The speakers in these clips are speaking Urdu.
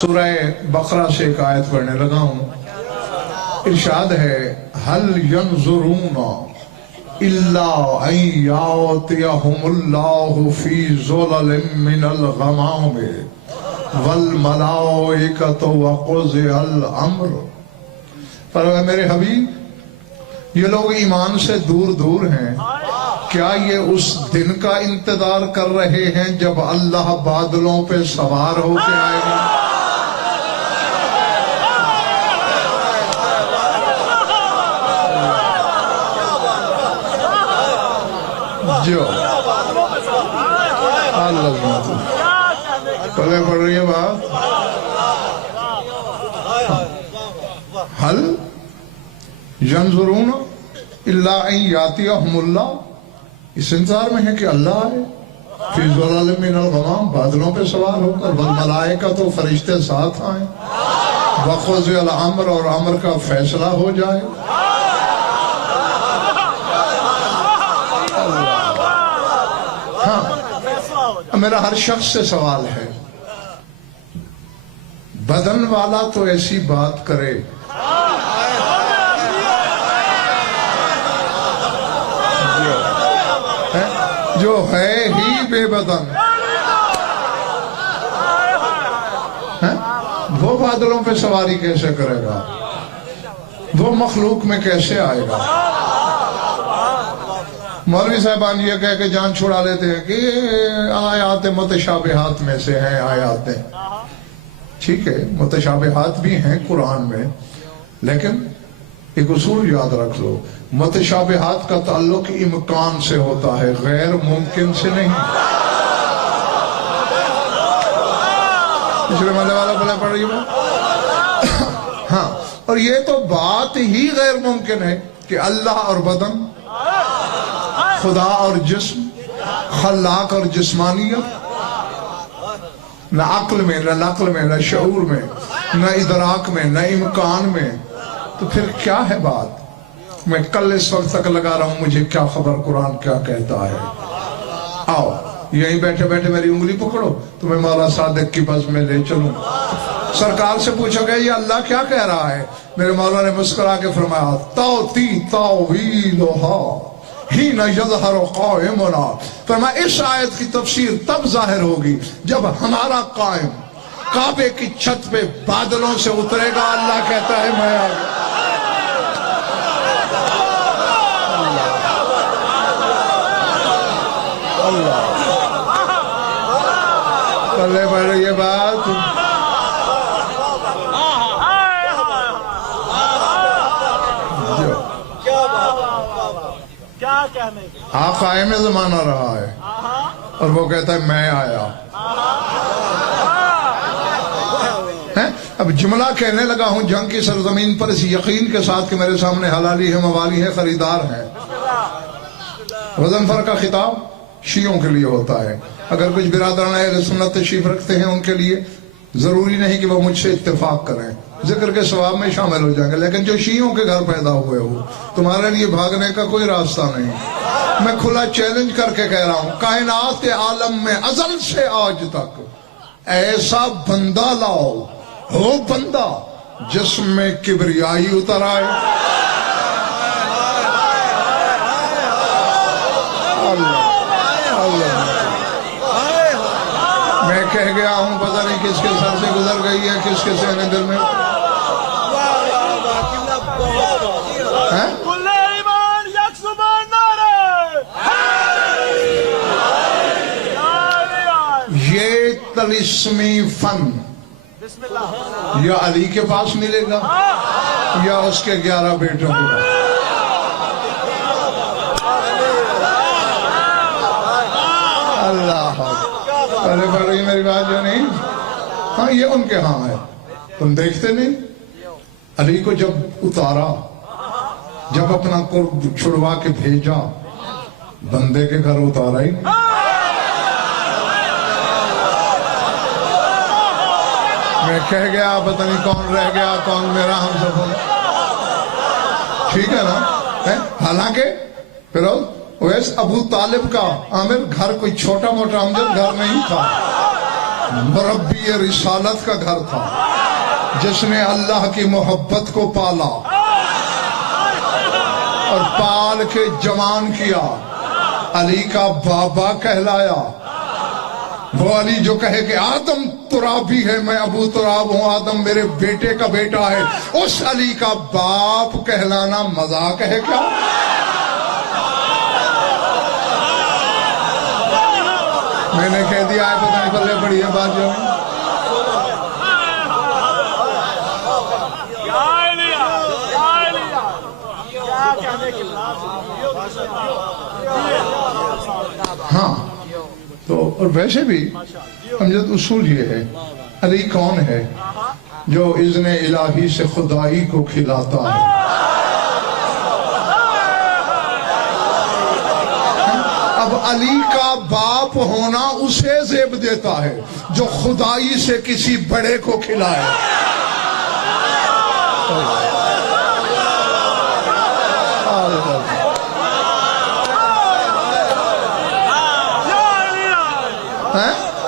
سورہ بقرہ سے ایک آیت پڑھنے لگا ہوں۔ ارشاد ہے هل ينظرون الا ان يأتيهم الله في ظلل من الغمام والملائكة وقضي الامر۔ فرمایا میرے حبیب یہ لوگ ایمان سے دور دور ہیں، کیا یہ اس دن کا انتظار کر رہے ہیں جب اللہ بادلوں پہ سوار ہو کے آئے گا؟ جو اللہ پلے پڑھ رہی ہے بات، حل ینظرون الا ان یاتیہم اللہ، اس انتظار میں ہے کہ اللہ آئے، فی ظلال من الغمام، بادلوں پہ سوار ہو کر، والملائکہ تو فرشتے ساتھ آئیں، وقضی الامر، اور امر کا فیصلہ ہو جائے۔ میرا ہر شخص سے سوال ہے، بدن والا تو ایسی بات کرے جو ہے ہی بے بدن، وہ بادلوں پہ سواری کیسے کرے گا؟ وہ مخلوق میں کیسے آئے گا؟ مولوی صاحبان یہ کہہ کہ جان چھڑا لیتے ہیں کہ آیات متشابہات میں سے ہیں آیاتیں، ٹھیک ہے متشابہات بھی ہیں قرآن میں، لیکن ایک اصول یاد رکھ لو، متشابہات کا تعلق امکان سے ہوتا ہے، غیر ممکن سے نہیں۔ پچھلے ملے والا بلے پڑھ رہی ہے ہاں، اور یہ تو بات ہی غیر ممکن ہے کہ اللہ اور بدن، خدا اور جسم، خلاق اور جسمانیت، نہ عقل میں، نہ نقل میں، نہ شعور میں، نہ ادراک میں، نہ امکان میں، تو پھر کیا ہے بات؟ میں کل اس وقت تک لگا رہا ہوں مجھے کیا خبر قرآن کیا کہتا ہے۔ آؤ یہیں بیٹھے بیٹھے میری انگلی پکڑو تو میں مولا صادق کی بس میں لے چلوں۔ سرکار سے پوچھا گیا یہ اللہ کیا کہہ رہا ہے؟ میرے مولا نے مسکرا کے فرمایا تاوتی تاویلھا حین یظہر قائمنا، فرمایا اس آیت کی تفسیر تب ظاہر ہوگی جب ہمارا قائم کعبے کی چھت پہ بادلوں سے اترے گا، اللہ کہتا ہے میں آ گیا۔ اللہ پلے پڑھ رہی ہے بات، قائم زمانہ رہا ہے اور وہ کہتا ہے میں آیا۔ اب جملہ کہنے لگا ہوں جنگ کی سرزمین پر اس یقین کے ساتھ کہ میرے سامنے حلالی ہے، موالی ہے، خریدار ہے۔ غضنفر کا خطاب شیعوں کے لیے ہوتا ہے، اگر کچھ برادران اہل سنت تشریف رکھتے ہیں ان کے لیے ضروری نہیں کہ وہ مجھ سے اتفاق کریں، ذکر کے ثواب میں شامل ہو جائیں گے، لیکن جو شیعوں کے گھر پیدا ہوئے ہو تمہارے لیے بھاگنے کا کوئی راستہ نہیں۔ میں کھلا چیلنج کر کے کہہ رہا ہوں کائنات عالم میں ازل سے آج تک ایسا بندہ لاؤ، وہ بندہ جس میں کبریائی اتر آئے۔ میں کہہ گیا ہوں پتہ نہیں کس کے سر سے گزر گئی ہے، کس کے سہنے دل میں۔ یہ طلسمی فن یا علی کے پاس ملے گا یا اس کے 11 بیٹوں کے پاس۔ اللہ پہلے پڑھ رہی میری بات جو نہیں؟ ہاں یہ ان کے ہاں ہے، تم دیکھتے نہیں؟ علی کو جب اتارا، جب اپنا قرب چھڑوا کے بھیجا، بندے کے گھر اتارا ہی نہیں۔ میں کہہ گیا پتہ نہیں کون رہ گیا کون میرا ہم سفر، ٹھیک ہے نا؟ حالانکہ پھر ویس ابو طالب کا عامر گھر کوئی چھوٹا موٹا امجد گھر نہیں تھا، مربی رسالت کا گھر تھا، جس نے اللہ کی محبت کو پالا اور پال کے جوان کیا، علی کا بابا کہلایا۔ وہ علی جو کہے کہ آدم ترابی ہے، میں ابو تراب ہوں، آدم میرے بیٹے کا بیٹا ہے، اس علی کا باپ کہلانا مذاق ہے کیا؟ میں نے کہہ دیا ہے، پتہ نہیں پلے پڑی ہے بات جو ہے۔ ہاں تو اور ویسے بھی امجد اصول یہ ہے، علی کون ہے جو اذن الہی سے خدائی کو کھلاتا ہے؟ اب علی کا باپ ہونا اسے زیب دیتا ہے جو خدائی سے کسی بڑے کو کھلائے۔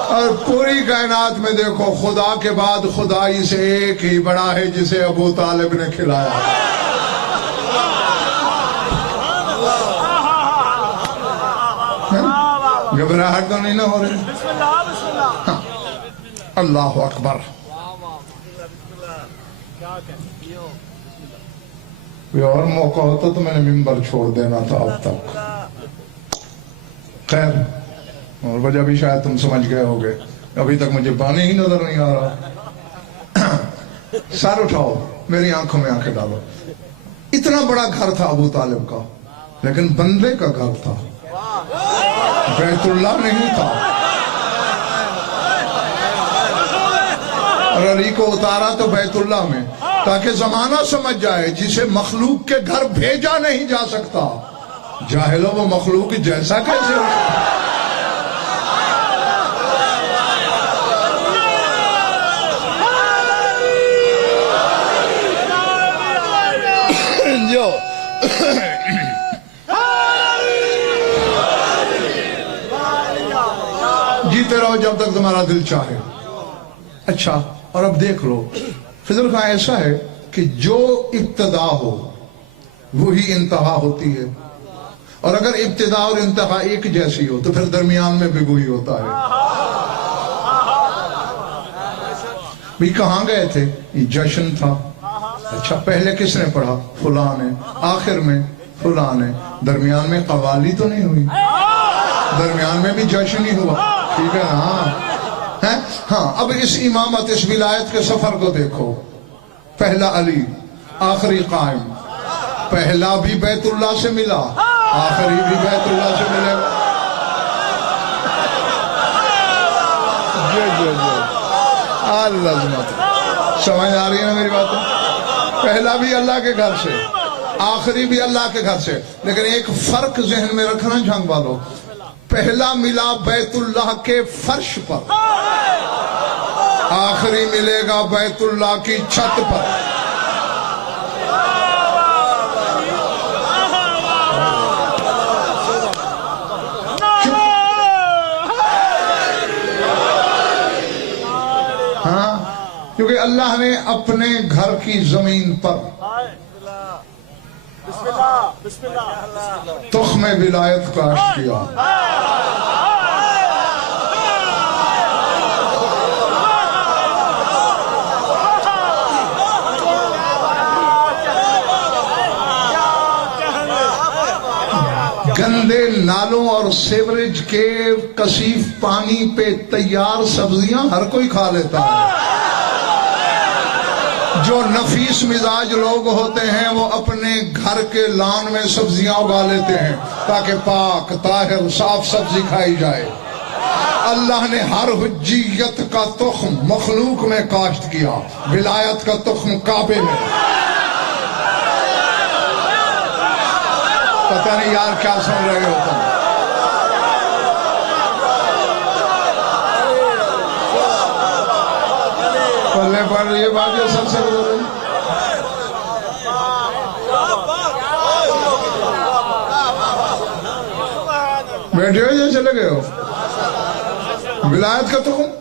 اور پوری کائنات میں دیکھو، خدا کے بعد خدائی سے ایک ہی بڑا ہے جسے ابو طالب نے کھلایا۔ گھبراہٹ تو نہیں نہ ہو رہی؟ ہاں۔ اللہ اکبر۔ کوئی اور موقع ہوتا تو میں نے ممبر چھوڑ دینا تھا اب تک۔ خیر، اور وجہ بھی شاید تم سمجھ گئے ہوگے، ابھی تک مجھے پانی ہی نظر نہیں آ رہا۔ سر اٹھاؤ، میری آنکھوں میں آنکھیں ڈالو۔ اتنا بڑا گھر تھا ابو طالب کا، لیکن بندے کا گھر تھا، بیت اللہ نہیں تھا۔ اور علی کو اتارا تو بیت اللہ میں، تاکہ زمانہ سمجھ جائے جسے مخلوق کے گھر بھیجا نہیں جا سکتا، جاہلو وہ مخلوق جیسا کیسے ہو سکتا؟ جیتے رہو جب تک تمہارا دل چاہے۔ اچھا، اور اب دیکھ لو، خضر خان ایسا ہے کہ جو ابتدا ہو وہی انتہا ہوتی ہے، اور اگر ابتدا اور انتہا ایک جیسی ہو تو پھر درمیان میں بھی وہی ہوتا ہے۔ بھی کہاں گئے تھے؟ یہ جشن تھا۔ اچھا، پہلے کس نے پڑھا؟ فلاں نے، آخر میں فلاں نے، درمیان میں قوالی تو نہیں ہوئی، درمیان میں بھی جشن ہی ہوا، ٹھیک ہے؟ ہاں، اب اس امامت، اس ولایت کے سفر کو دیکھو۔ پہلا علی، آخری قائم، پہلا بھی بیت اللہ سے ملا، آخری بھی بیت اللہ سے ملے گا۔ سمجھ آ رہی ہے نا میری باتیں؟ پہلا بھی اللہ کے گھر سے، آخری بھی اللہ کے گھر سے، لیکن ایک فرق ذہن میں رکھنا جھنگ والو، پہلا ملا بیت اللہ کے فرش پر، آخری ملے گا بیت اللہ کی چھت پر۔ ہاں، کیونکہ اللہ نے اپنے گھر کی زمین پر تخم ولایت کاشت کیا۔ گندے نالوں اور سیوریج کے کثیف پانی پہ تیار سبزیاں ہر کوئی کھا لیتا ہے۔ جو نفیس مزاج لوگ ہوتے ہیں وہ اپنے گھر کے لان میں سبزیاں اگا لیتے ہیں تاکہ پاک طاہر صاف سبزی کھائی جائے۔ اللہ نے ہر حجیت کا تخم مخلوق میں کاشت کیا، ولایت کا تخم کعبے میں۔ پتہ نہیں یار کیا سن رہے ہو تم؟ پلے پڑ رہی ہے بات، یہ سب سے گزر رہی۔ بیٹھے ہو یا چلے گئے ہو؟ ولایت کا تخم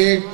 1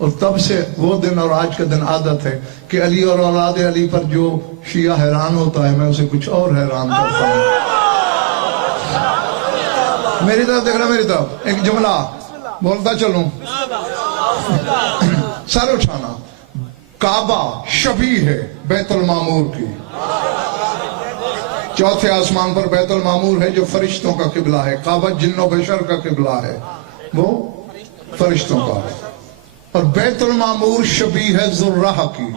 اور تب سے وہ دن اور آج کا دن عادت ہے کہ علی اور اولاد علی پر جو شیعہ حیران ہوتا ہے میں اسے کچھ اور حیران کرتا ہوں. میری طرف دیکھنا، میری طرف ایک جملہ بولتا چلوں. سر اٹھانا. کعبہ شبیہ ہے بیت المعمور کی. چوتھے آسمان پر بیت المعمور ہے جو فرشتوں کا قبلہ ہے. کعبہ جن و بشر کا قبلہ ہے، وہ فرشتوں کا ہے. اور بیت المعمور شبیہ ہے ذرہ کی.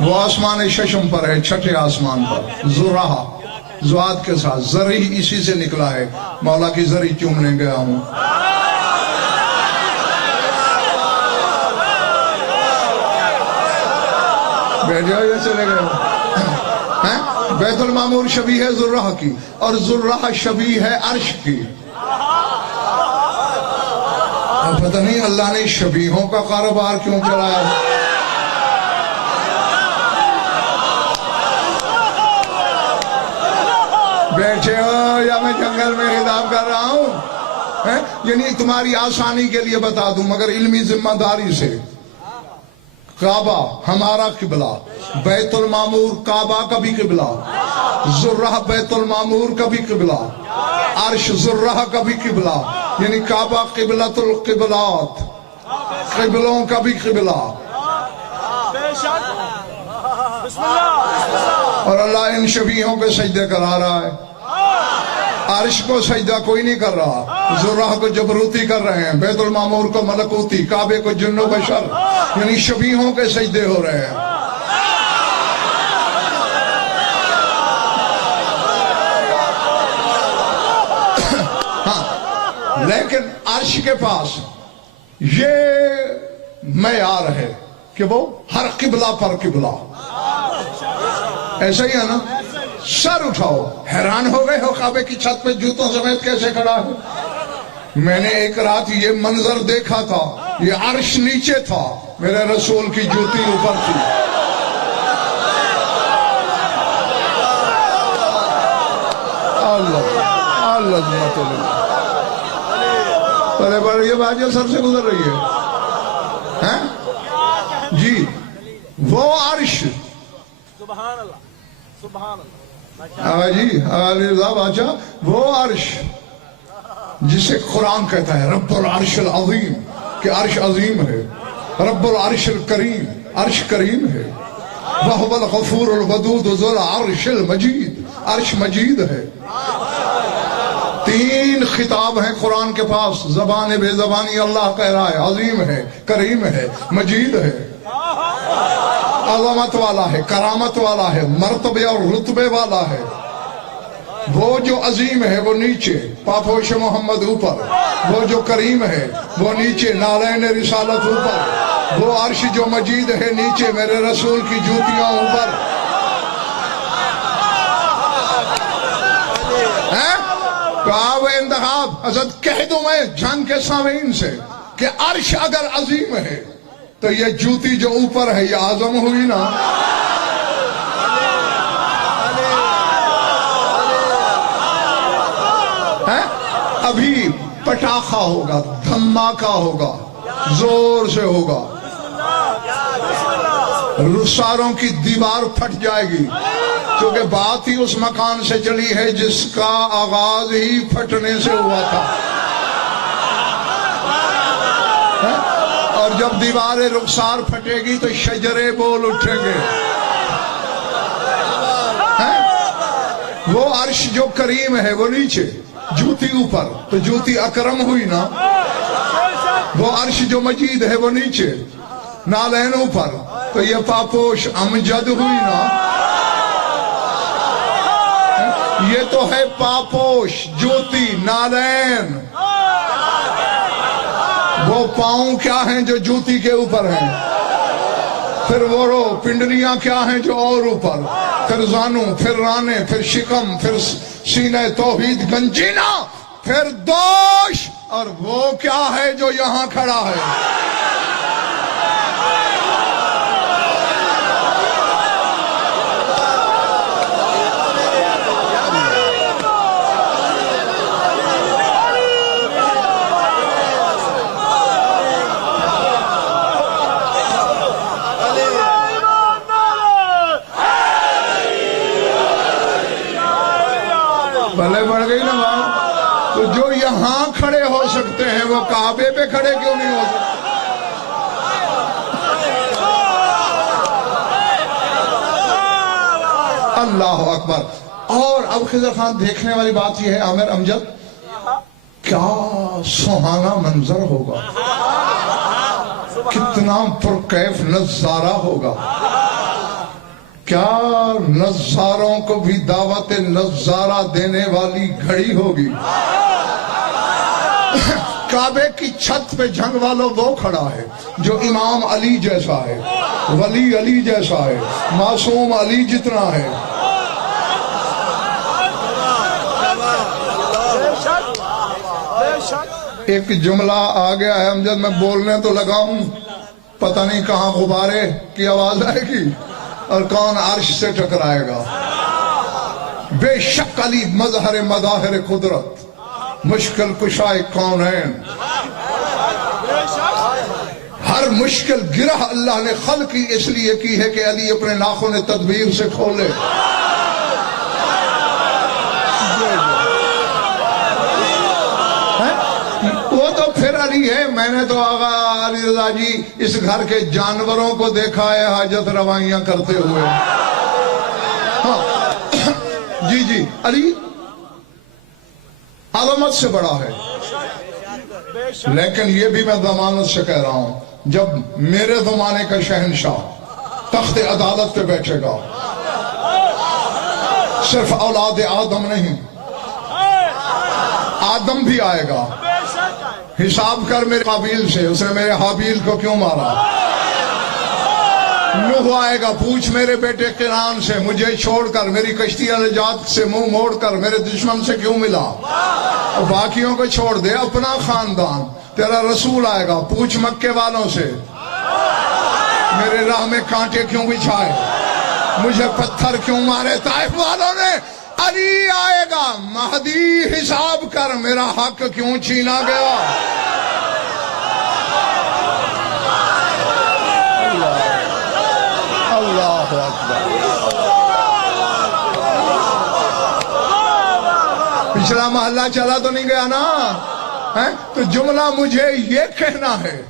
وہ آسمان ششم پر ہے، چھٹے آسمان پر. ذرہ زواد کے ساتھ، زرعی اسی سے نکلا ہے. مولا کی زرعی چومنے گیا ہوں. بیٹھ جاؤ، یہ چلے گئے. بیت المعمور شبیہ ہے ذرہ کی، اور ذرہ شبیہ ہے عرش کی. پتہ نہیں اللہ نے شبیہوں کا کاروبار کیوں چلایا. بیٹھے ہو یا میں جنگل میں خطاب کر رہا ہوں؟ یعنی تمہاری آسانی کے لیے بتا دوں مگر علمی ذمہ داری سے. کعبہ ہمارا قبلہ، بیت المعمور کعبہ کا بھی قبلہ، ذرہ بیت المعمور کا بھی قبلہ، عرش ذرہ کا بھی قبلہ. یعنی کعبہ قبلۃ القبلات، قبلوں کا بھی قبلہ. اور اللہ ان شبیہوں کے سجدے کرا رہا ہے. عرش کو سجدہ کوئی نہیں کر رہا، ذرہ کو جبروتی کر رہے ہیں، بیت المعمور کو ملکوتی، کعبے کو جن و بشر. یعنی شبیہوں کے سجدے ہو رہے ہیں. لیکن عرش کے پاس یہ معیار ہے کہ وہ ہر قبلہ پر قبلہ. ایسا ہی ہے نا؟ سر اٹھاؤ. حیران ہو گئے ہو کعبے کی چھت پہ جوتوں سمیت کیسے کھڑا ہے؟ میں نے ایک رات یہ منظر دیکھا تھا. یہ عرش نیچے تھا، میرے رسول کی جوتی اوپر تھی. اللہ بڑے بڑے یہ بات جو سر سے گزر رہی ہے جی. وہ عرش، سبحان اللہ سبحان اللہ جی بادشاہ، وہ عرش جسے قرآن کہتا ہے رب العرش العظیم، کہ عرش عظیم ہے. رب العرش الکریم، عرش کریم ہے. وَهُوَ الْغَفُورُ الْوَدُودُ ذُو الْعَرْشِ الْمَجِيدُ، عرش مجید ہے. 3 خطاب ہیں قرآن کے پاس. زبان بے زبانی اللہ کہہ رہا ہے عظیم ہے، کریم ہے، مجید ہے، عظمت والا ہے، کرامت والا ہے، مرتبے اور رتبے والا ہے. وہ جو عظیم ہے وہ نیچے، پاپوش محمد اوپر. وہ جو کریم ہے وہ نیچے، نالین رسالت اوپر. وہ عرش جو مجید ہے نیچے، میرے رسول کی جوتیاں اوپر. تو انتخاب حضرت کہہ دوں میں جنگ کے سامعین سے کہ عرش اگر عظیم ہے تو یہ جوتی جو اوپر ہے یہ اعظم ہوئی نا. ابھی پٹاخہ ہوگا، دھماکہ ہوگا، زور سے ہوگا، رخساروں کی دیوار پھٹ جائے گی. کیونکہ بات ہی اس مکان سے چلی ہے جس کا آغاز ہی پھٹنے سے ہوا تھا. اور جب دیوار رخسار پھٹے گی تو شجرے بول اٹھیں گے. وہ عرش جو کریم ہے وہ نیچے، جوتی اوپر، تو جوتی اکرم ہوئی نا. وہ عرش جو مجید ہے وہ نیچے، نالین اوپر، تو یہ پاپوش امجد ہوئی نا. یہ تو ہے پاپوش، جوتی، نالین. وہ پاؤں کیا ہیں جو جوتی کے اوپر ہیں، پھر وہ پنڈلیاں کیا ہیں جو اور اوپر، پھر زانو، پھر رانے، پھر شکم، پھر سینہ توحید گنجینا، پھر دوش، اور وہ کیا ہے جو یہاں کھڑا ہے. بھلے بڑھ گئی نا بات. تو جو یہاں کھڑے ہو سکتے ہیں وہ کعبے پہ کھڑے کیوں نہیں ہو سکتے؟ اللہ اکبر. اور اب خضر خان دیکھنے والی بات یہ ہے عامر امجد، کیا سہانا منظر ہوگا، کتنا پرکیف نظارہ ہوگا. کیا نظاروں کو بھی دعوت نظارہ دینے والی گھڑی ہوگی. کعبے کی چھت پہ جنگ والوں وہ کھڑا ہے جو امام علی جیسا ہے، ولی علی جیسا ہے، معصوم علی جتنا ہے. ایک جملہ آ گیا ہے امجد، میں بولنے تو لگا ہوں، پتہ نہیں کہاں غبارے کی آواز آئے گی اور کون عرش سے ٹکرائے گا. بے شک علی مظہر مظاہر قدرت، مشکل کشائے کونین. ہر مشکل گرہ اللہ نے خلق کی اس لیے کی ہے کہ علی اپنے ناخن تدبیر سے کھولے. وہ تو پھر علی ہے. میں نے تو آقا علی رضا جی اس گھر کے جانوروں کو دیکھا ہے حاجت روائیاں کرتے ہوئے. ہاں جی جی، علی عظمت سے بڑا ہے. لیکن یہ بھی میں ضمانت سے کہہ رہا ہوں، جب میرے زمانے کا شہنشاہ تخت عدالت پہ بیٹھے گا، صرف اولاد آدم نہیں، آدم بھی آئے گا. حساب کر میرے قابیل سے، اس نے میرے حابیل کو کیوں مارا. نوح آئے گا، پوچھ میرے بیٹے قران سے، مجھے چھوڑ کر میری کشتی نجات سے منہ موڑ کر میرے دشمن سے کیوں ملا. اور باقیوں کو چھوڑ دے، اپنا خاندان. تیرا رسول آئے گا، پوچھ مکے والوں سے، میرے راہ میں کانٹے کیوں بچھائے، مجھے پتھر کیوں مارے طائف والوں نے. علی آئے گا، مہدی حساب کر میرا حق کیوں چھینا گیا. اللہ اکبر. پچھلا محلہ چلا تو نہیں گیا نا. تو جملہ مجھے یہ کہنا ہے،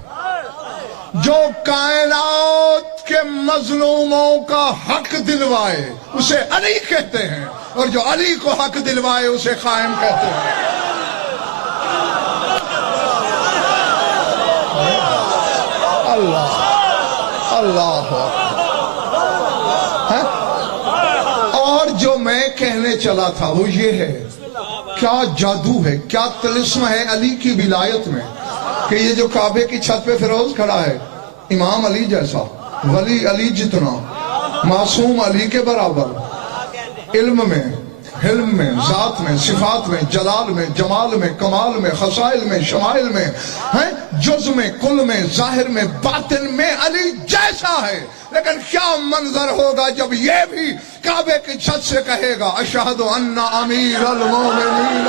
جو کائنات کے مظلوموں کا حق دلوائے اسے علی کہتے ہیں، اور جو علی کو حق دلوائے اسے قائم کہتے ہیں. اللہ اللہ. اور جو میں کہنے چلا تھا وہ یہ ہے، کیا جادو ہے، کیا طلسم ہے علی کی ولایت میں کہ یہ جو کعبے کی چھت پہ فیروز کھڑا ہے، امام علی جیسا، ولی علی جتنا، معصوم علی کے برابر، علم میں، حلم میں، ذات میں، صفات میں، جلال میں، جمال میں، کمال میں، خصائل میں، شمائل میں، جز میں، کل میں، ظاہر میں، باطن میں علی جیسا ہے. لیکن کیا منظر ہوگا جب یہ بھی کعبے کی چھت سے کہے گا، اشہد ان امیر المومنین.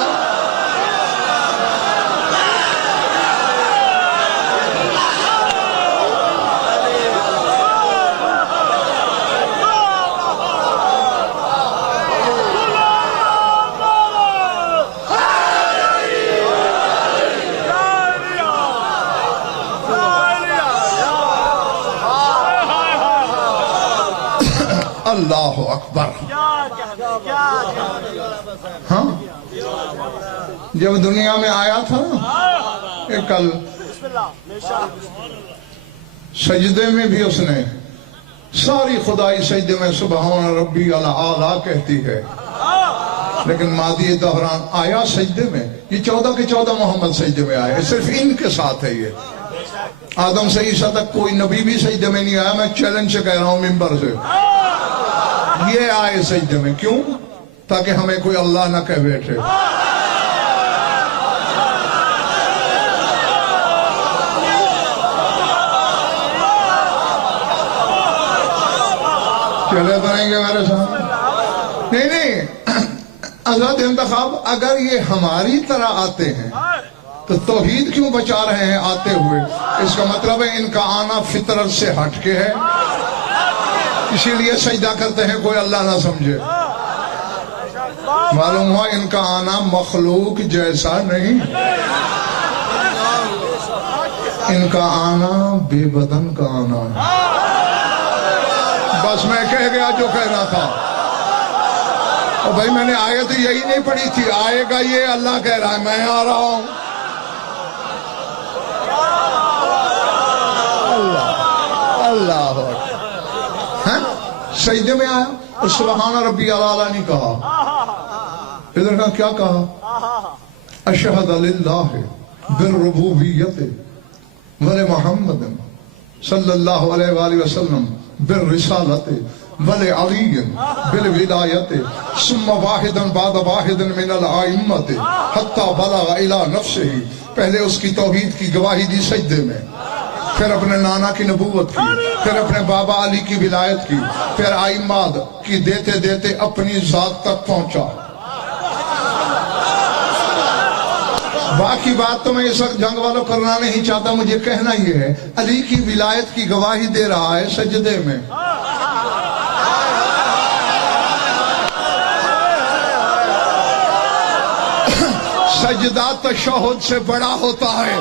اللہ اکبر. ہاں جب دنیا میں آیا تھا نا، کل سجدے میں بھی اس نے ساری خدائی سجدے میں سبحان ربی الاعلیٰ کہتی ہے، لیکن مادی دوران آیا سجدے میں. یہ 14 کے 14 محمد سجدے میں آئے، صرف ان کے ساتھ ہے. یہ آدم سے عیسیٰ تک کوئی نبی بھی سجدے میں نہیں آیا. میں چیلنج سے کہہ رہا ہوں ممبر سے، یہ آئے سجدے میں. کیوں؟ تاکہ ہمیں کوئی اللہ نہ کہہ بیٹھے. چلے بنیں گے میرے ساتھ؟ نہیں آزاد انتخاب. اگر یہ ہماری طرح آتے ہیں تو توحید کیوں بچا رہے ہیں آتے ہوئے؟ اس کا مطلب ہے ان کا آنا فطرت سے ہٹ کے ہے، اسی لیے سجدہ کرتے ہیں کوئی اللہ نہ سمجھے. معلوم ہوا ان کا آنا مخلوق جیسا نہیں، ان کا آنا بے بدن کا آنا ہے۔ بس میں کہہ گیا جو کہنا تھا۔ اور بھائی میں نے آیت یہی نہیں پڑھی تھی، آئے گا یہ اللہ کہہ رہا ہے، میں آ رہا ہوں۔ اللہ ہاں سجدے میں آیا اور سبحان ربی الاعلیٰ نہیں کہا، ادھر کا کیا کہا؟ اشہد للہ بالربوبیت ولمحمد صلی اللہ علیہ وآلہ وسلم بالرسالت ولعلی بالولایت ثم واحدا بعد واحد من الائمت حتی بلغ الی نفسہ۔ پہلے اس کی توحید کی گواہی دی سجدے میں، پھر اپنے نانا کی نبوت کی، پھر اپنے بابا علی کی ولایت کی، پھر ائمات کی دیتے دیتے اپنی ذات تک پہنچا۔ باقی بات تو میں اس وقت جنگ والوں کرنا نہیں چاہتا، مجھے کہنا یہ ہے علی کی ولایت کی گواہی دے رہا ہے سجدے میں۔ سجدہ تشہد سے بڑا ہوتا ہے۔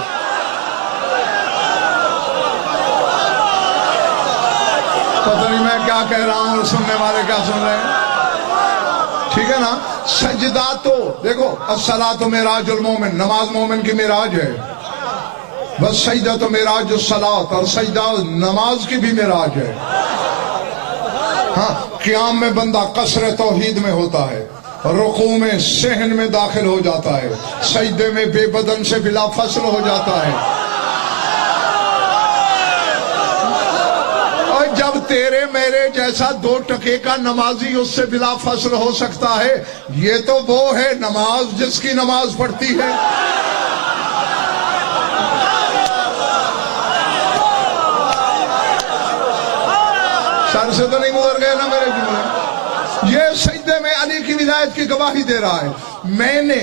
پتہ نہیں میں کیا کہہ رہا ہوں اور سننے والے کیا سن رہے ہیں، ٹھیک ہے نا؟ سجدہ تو دیکھو، الصلاۃ معراج المومن، نماز مومن کی معراج ہے، بس سجدہ تو معراج الصلاۃ، اور سجدہ نماز کی بھی معراج ہے۔ ہاں قیام میں بندہ قصر توحید میں ہوتا ہے، رکوع میں صحن میں داخل ہو جاتا ہے، سجدے میں بے بدن سے بلا فصل ہو جاتا ہے۔ اور جب تیرے میرے جیسا 2 ٹکے کا نمازی اس سے بلا فصل ہو سکتا ہے، یہ تو وہ ہے نماز جس کی نماز پڑھتی ہے۔ سر سے تو نہیں گزر گئے نا میرے جملے؟ یہ سجدے میں علی کی ولایت کی گواہی دے رہا ہے۔ میں نے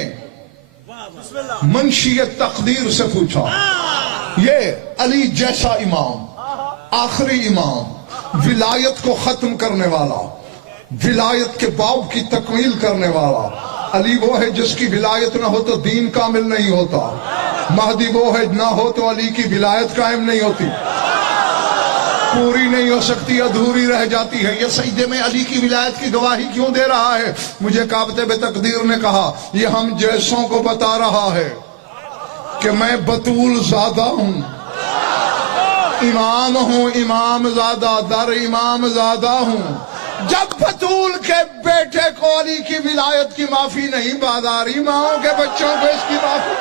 منشیت تقدیر سے پوچھا، یہ علی جیسا امام، آخری امام، ولایت کو ختم کرنے والا، ولایت کے باب کی تکمیل کرنے والا، علی وہ ہے جس کی ولایت نہ ہو تو دین کامل نہیں ہوتا، مہدی وہ ہے نہ ہو تو علی کی ولایت قائم نہیں ہوتی، پوری نہیں ہو سکتی، ادھوری رہ جاتی ہے۔ یہ سجدے میں علی کی ولایت کی گواہی کیوں دے رہا ہے؟ مجھے کاتب تقدیر نے کہا یہ ہم جیسوں کو بتا رہا ہے کہ میں بطول زادہ ہوں، امام ہوں، امام زادہ در امام زادہ ہوں۔ جب بطول کے بیٹے کو علی کی ولایت کی معافی نہیں، بازاری ماؤں کے بچوں کو اس کی معافی